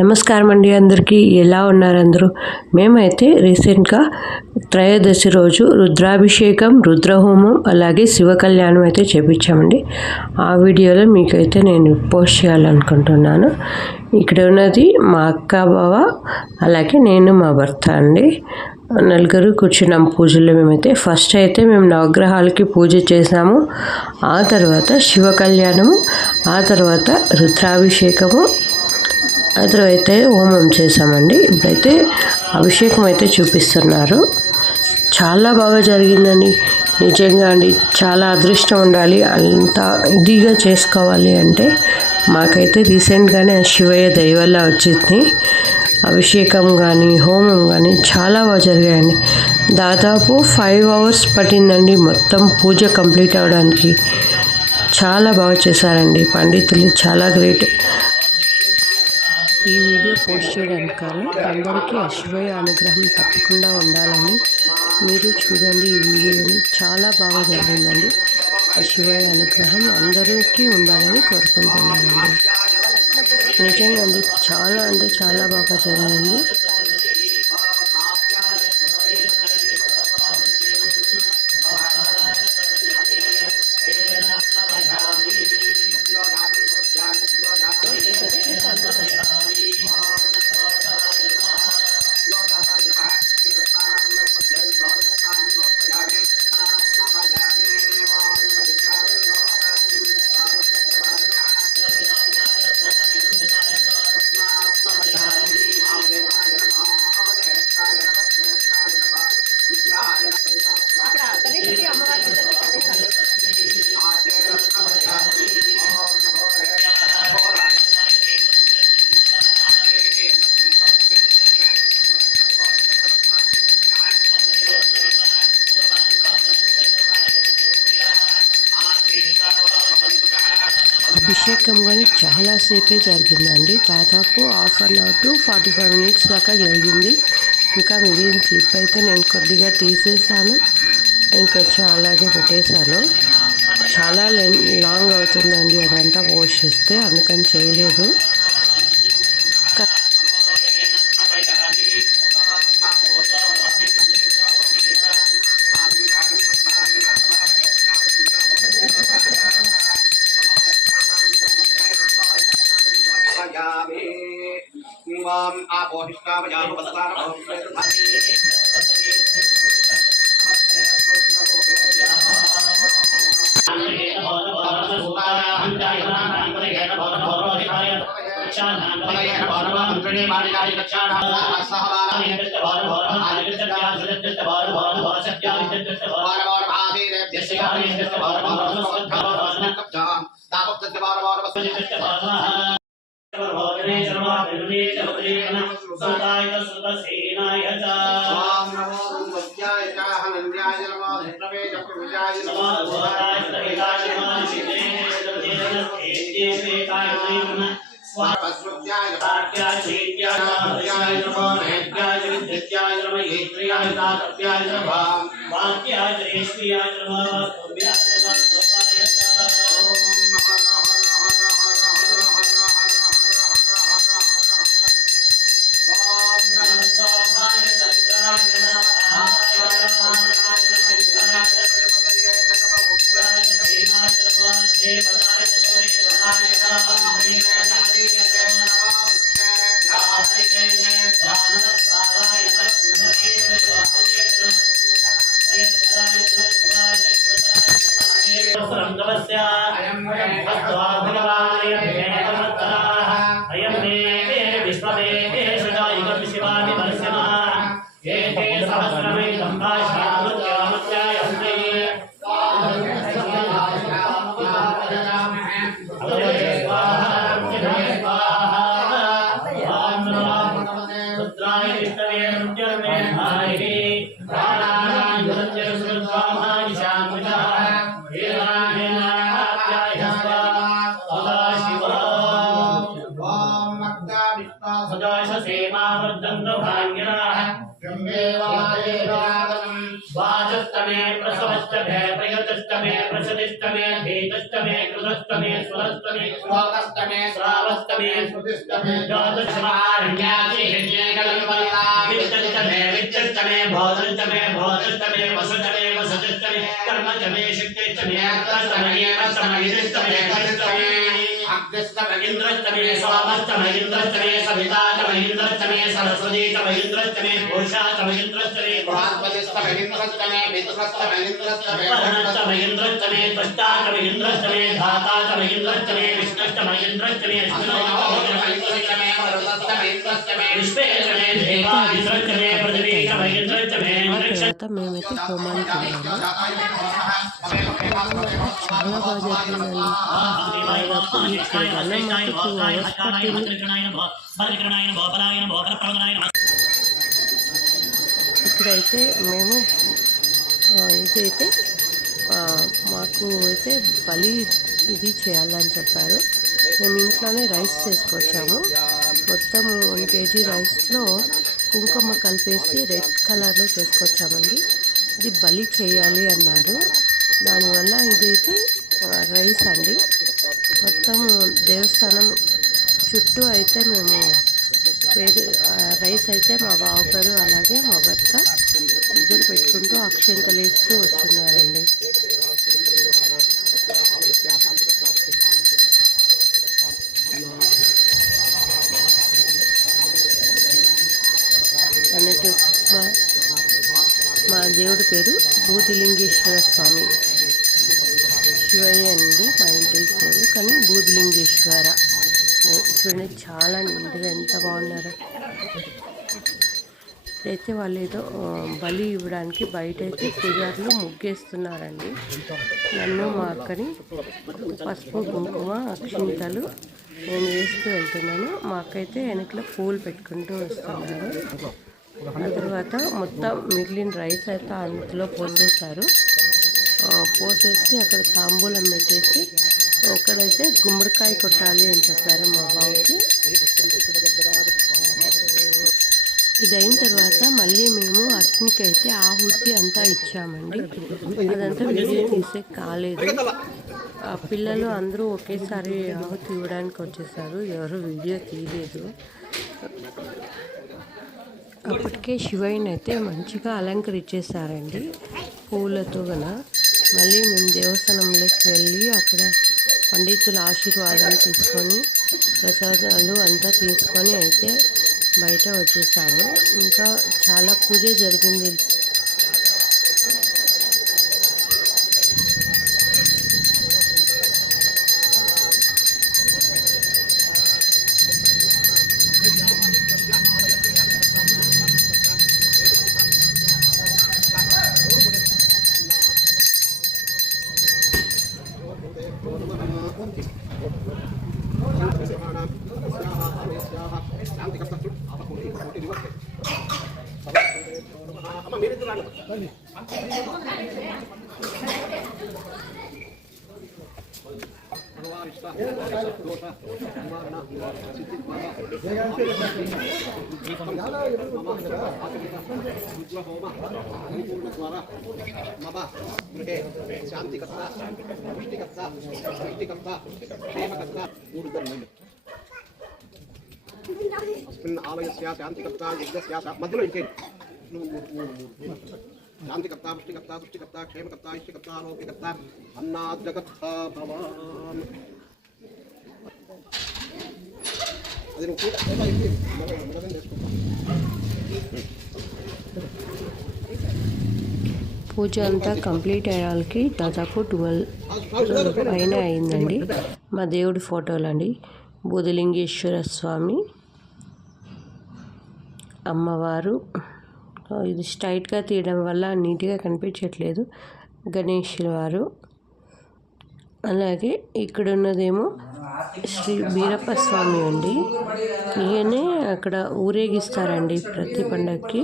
నమస్కారం అండి, అందరికీ ఎలా ఉన్నారు అందరూ? మేమైతే రీసెంట్గా త్రయోదశి రోజు రుద్రాభిషేకం, రుద్రహోమం అలాగే శివ కళ్యాణం అయితే చేపించామండి. ఆ వీడియోలో మీకైతే నేను పోస్ట్ చేయాలనుకుంటున్నాను. ఇక్కడ ఉన్నది మా అక్క బావ అలాగే నేను మా భర్త అండి. నలుగురు కూర్చున్నాం పూజలో. మేమైతే ఫస్ట్ అయితే మేము నవగ్రహాలకి పూజ చేసాము. ఆ తర్వాత శివ కళ్యాణము, ఆ తర్వాత రుద్రాభిషేకము, ఆ తర్వాత అయితే హోమం చేసామండి. ఇప్పుడైతే అభిషేకం అయితే చూపిస్తున్నారు. చాలా బాగా జరిగిందండి, నిజంగా అండి. చాలా అదృష్టం ఉండాలి అంత ఇదిగా చేసుకోవాలి అంటే. మాకైతే రీసెంట్గానే శివయ్య దయ వల్ల వచ్చింది. అభిషేకం కానీ హోమం కానీ చాలా బాగా జరిగాయండి. దాదాపు 5 hours పట్టిందండి మొత్తం పూజ కంప్లీట్ అవ్వడానికి. చాలా బాగా చేశారండి పండితులు, చాలా గ్రేట్. ఈ వీడియో పోస్ట్ చేయడానికి కారణం అందరికీ ఆ శివయ్య అనుగ్రహం తప్పకుండా ఉండాలని. మీరు చూడండి ఈ వీడియోని, చాలా బాగా జరిగిందండి. ఆ శివయ్య అనుగ్రహం అందరికీ ఉండాలని కోరుకుంటున్నానండి. నిజంగా అండి, చాలా అంటే చాలా బాగా జరిగింది. అభిషేకం కానీ చాలాసేపే జరిగిందండి. దాదాపు 1/2 hour to 45 minutes దాకా జరిగింది. ఇంకా మిగిలిన క్లిప్ అయితే నేను కొద్దిగా తీసేసాను, ఇంకొంచెం అలాగే పెట్టేశాను. చాలా లాంగ్ అవుతుందండి అదంతా పోస్ట్ చేస్తే, అందుకని చేయలేదు. वाचस्तमे प्रसवस्तमे प्रयतस्तमे प्रसदिस्तमे धीतस्तमे कृतस्तमे स्वरस्तमे श्लोकस्तमे श्रावस्तमे श्रुतिस्तमे ज्योतिषमारण्याति हिरण्यकल्पना वित्तस्तमे वित्तस्तमे भोजस्तमे भोजस्तमे वसुतमे वसुतस्तमे कर्मस्तमे शक्तिस्तमे अर्थस्तमे येमस्तमे इदिस्तमे करिस्तमे अग्निस्तमे इंद्रस्तमे सोमस्तमे इंद्रस्तमे सवितास्तमे इंद्रस्तमे सरस्वतीस्तमे इंद्रस्तमे भूषास्तमे इंद्रस्तमे बृहस्पतिस्तमे इंद्रस्तमे विद्रस्तमे इंद्रस्तमे वर्णस्तमे इंद्रस्तमे त्वष्टास्तमे इंद्रस्तमे धातास्तमे इंद्रस्तमे विष्णुस्तमे इंद्रस्तमे स्मृतस्तमे इंद्रस्तमे मरुतस्तमे इंद्रस्तमे विश्वेस्तमे देवा इंद्रस्तमे पृथ्वीस्तमे इंद्रस्तमे తర్వాత మేమైతే హోమానికి వెళ్ళాము. చాలా బాగా జరిగిందండి. దాదాపు ఇక్కడ గల్లం మాకు 2 hours పట్టింది. ఇక్కడైతే మేము ఇదైతే మాకు అయితే బలి ఇది చేయాలని చెప్పారు. మేము ఇంట్లోనే రైస్ చేసుకొచ్చాము. మొత్తం 1 kg రైస్లో కుంకుమ కలిపేసి రెడ్ కలర్లో చేసుకొచ్చామండి. ఇది బలి చేయాలి అన్నారు. దానివల్ల ఇదైతే రైస్ అండి. మొత్తం దేవస్థానం చుట్టూ అయితే మేము రైస్ అయితే మా బావగారు అలాగే మా భర్త ఇద్దరు పెట్టుకుంటూ అక్షంతలు వేస్తూ వస్తున్నారండి. అన్నట్టు మా దేవుడి పేరు బూదిలింగేశ్వర స్వామి. శివయ్య అండి మా ఇంటి పేరు, కానీ బూదిలింగేశ్వర. చూడండి చాలా నిండుగా ఎంత బాగున్నారు. అయితే వాళ్ళు ఏదో బలి ఇవ్వడానికి బయట అయితే పూజారులు ముగ్గేస్తున్నారండి. నన్ను మా అక్కని పసుపు కుంకుమ అక్షింతలు నేను వేస్తూ వెళ్తున్నాను. మా అక్క అయితే వెనకలో పూలు పెట్టుకుంటూ వస్తున్నారు. ఆ తర్వాత మొత్తం మిగిలిన రైస్ అయితే అందులో పోసేస్తారు. పోసేసి అక్కడ తాంబూలం పెట్టేసి అక్కడైతే గుమ్మడికాయ కొట్టాలి అని చెప్పారు మా బావుకి. ఇది అయిన తర్వాత మళ్ళీ మేము అగ్నికి అయితే ఆహుతి అంతా ఇచ్చామండి. అదంతా వీడియో తీసే కాలేదు. ఆ పిల్లలు అందరూ ఒకేసారి ఆహుతి ఇవ్వడానికి వచ్చేసారు, ఎవరు వీడియో తీయలేదు. అప్పటికే శివయ్యని అయితే మంచిగా అలంకరించేశారండి పూలతో గన. మళ్ళీ మేము దేవస్థానంలోకి వెళ్ళి అక్కడ పండితుల ఆశీర్వాదం తీసుకొని ప్రసాదాలు అంతా తీసుకొని అయితే బయట వచ్చేసాము. ఇంకా చాలా పూజ జరిగింది. శాంతికర్త పుష్టికర్త సృష్టికర్త క్షేమకర్త ఇష్టికర్త లోకికర్త అన్నాద్రకర్త భవాన్. అది నువ్వు పూజ అంతా కంప్లీట్ అయ్యాలకి దాదాపు 12 పైన అయిందండి. మా దేవుడి ఫోటోలు అండి, బూదిలింగేశ్వర స్వామి, అమ్మవారు. ఇది స్ట్రైట్గా తీయడం వల్ల నీట్గా కనిపించట్లేదు. గణేషుల వారు. అలాగే ఇక్కడ ఉన్నదేమో శ్రీ వీరప్ప స్వామి అండి. ఈయనే అక్కడ ఊరేగిస్తారండి ప్రతి పండగకి.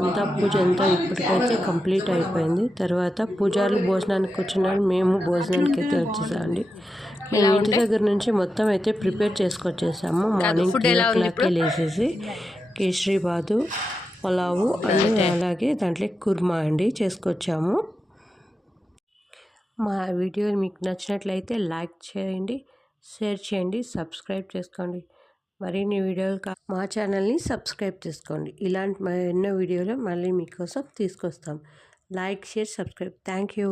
అంతా పూజ అంతా ఇప్పటికైతే కంప్లీట్ అయిపోయింది. తర్వాత పూజారులు భోజనానికి వచ్చినారు, మేము భోజనానికి అయితే వచ్చేసామండి. మేము ఇంటి దగ్గర నుంచి మొత్తం అయితే ప్రిపేర్ చేసుకొచ్చేసాము. మార్నింగ్ 3 లేసేసి కేసరి బాదు, పులావు అన్నీ అలాగే దాంట్లో కుర్మా అండి చేసుకొచ్చాము. మా వీడియో మీకు నచ్చినట్లయితే లైక్ చేయండి, షేర్ చేయండి, సబ్స్క్రైబ్ చేసుకోండి. మరిన్ని వీడియోలు మా ఛానల్ని సబ్స్క్రైబ్ చేసుకోండి. ఇలాంటి ఎన్నో వీడియోలు మళ్ళీ మీకోసం తీసుకొస్తాం. Like, share, subscribe. Thank you.